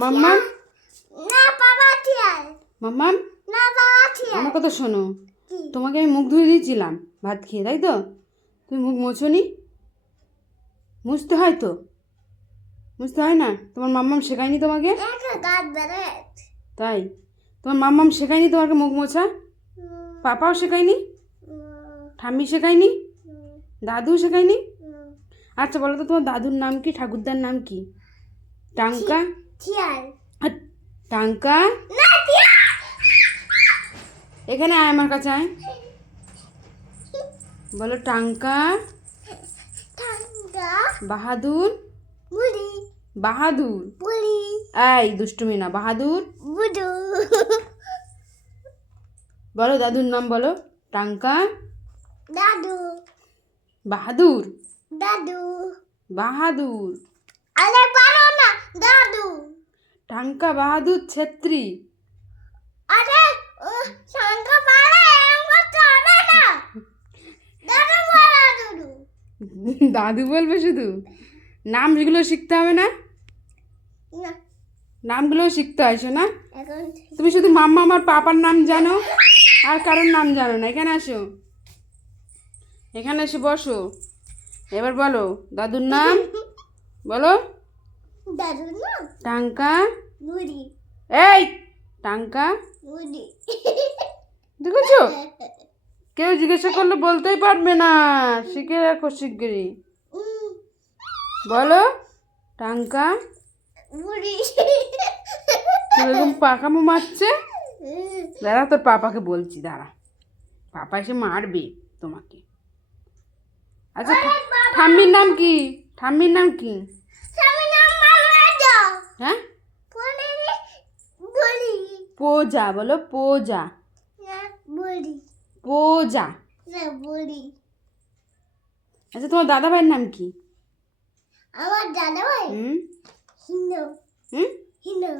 মাম্মাম না বাবা টিয়ার মাম্মাম না বাবা টিয়ার আমার কথা শোনো, তোমাকে আমি মুখ ধুয়ে দিয়েছিলাম ভাত খেয়ে, তাই তো? তুমি মুখ মোছোনি? মুছতে হয় তো, মুছতে হয় না? তোমার মাম্মাম শেখায়নি তোমাকে? একটা দাঁত বেড়ে তাই তোমার মাম্মাম শেখায়নি তোমাকে মুখ মোছা? পাপাও শেখায়নি? ঠাম্মি শেখায়নি? দাদু শেখায়নি? আচ্ছা বলো তো, তোমার দাদুর নাম কি, ঠাকুরদার নাম কি? টাঙ্কা? টিয়ার হাট, টাঙ্কা। না টিয়ার এখানে আয়, আমার কাছে আয়। বলো টাঙ্কা ঠান্ডা বাহাদুর। বুড়ি বাহাদুর। বুড়ি এই দুষ্টুমি না, বাহাদুর। বুড়ু বলো দাদুর নাম বলো। টাঙ্কা দাদু বাহাদুর। দাদু বাহাদুর। আরে পারো না দাদু টাঙ্কা বাহাদুর ছেত্রী। আরে সংখ্যা পারে এরকম করতে হবে না দাদু বলো দাদু দাদু বলবে শুধু? নামগুলো শিখতে হবে না? না নামগুলোও শিখতে হয় শোনা। এখন তুমি শুধু মাম্মা আমার পাপার নাম জানো, আর কারোর নাম জানো না। এখানে আসো, এখানে এসে বসো। এবার বলো দাদুর নাম বলো। দাদু না টাঙ্কা। বুড়ি এই টাঙ্কা। বুড়ি দেখেছো, কেউ জিজ্ঞাসা করলে বলতেই পারবে না। শিখে রাখো শিগগিরই। বলো টাঙ্কা। বুড়ি এরকম পাকামো মারছে। দাঁড়া, তোর পাপাকে বলছি, দাঁড়া। পাপা এসে মারবে তোমাকে। আচ্ছা ঠাম্মির নাম কি? ঠাম্মির নাম কি? আমি নাম মারা দাও হ্যাঁ, বুড়ি বুড়ি পূজা। বলো পূজা। না বুড়ি পূজা। না বুড়ি আচ্ছা তোমার দাদা ভাইয়ের নাম কি? আমার দাদা ভাই হুম হিনো হুম হিনো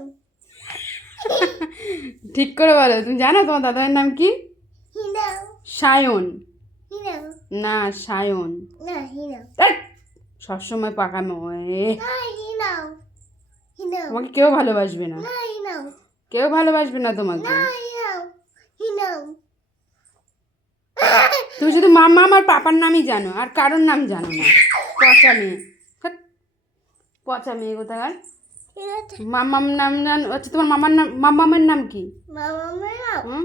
ঠিক করে বলো, তুমি জানো তোমার দাদা ভাইয়ের নাম কি? হিনো সায়ন। হিনো না সায়ন। না হিনো এই, সবসময় পাকামো না হিনো হিনো তোমাকে কেউ ভালোবাসবে না, না হিনো কেউ ভালোবাসবে না তোমাকে। না হিনো হিনো তুমি শুধু মাম্মা আমার পাপার নামই জানো, আর কারোর নাম জানো না। পচা মেয়ে, ধ্যাৎ, পচা মেয়ে কোথাকার। মাম্মার নাম জানো? আচ্ছা তোমার মামার নাম, মাম্মামের নাম কি? মামা মেরা হুম,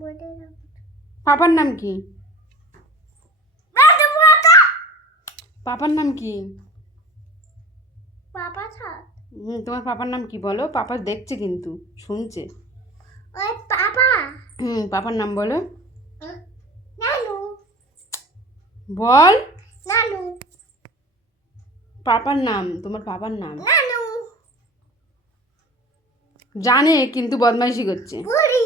বলে না পাপার নাম কি? দাদু বলো পাপার নাম কি? পাপা থাক তোমার পাপার নাম কি বলো? পাপা দেখছে কিন্তু, শুনছে। ওই পাপা পাপার নাম বলো। নানু বল নানু পাপার নাম, তোমার পাপার নাম। নানু জানে কিন্তু বদমাইশি করছে। বুড়ি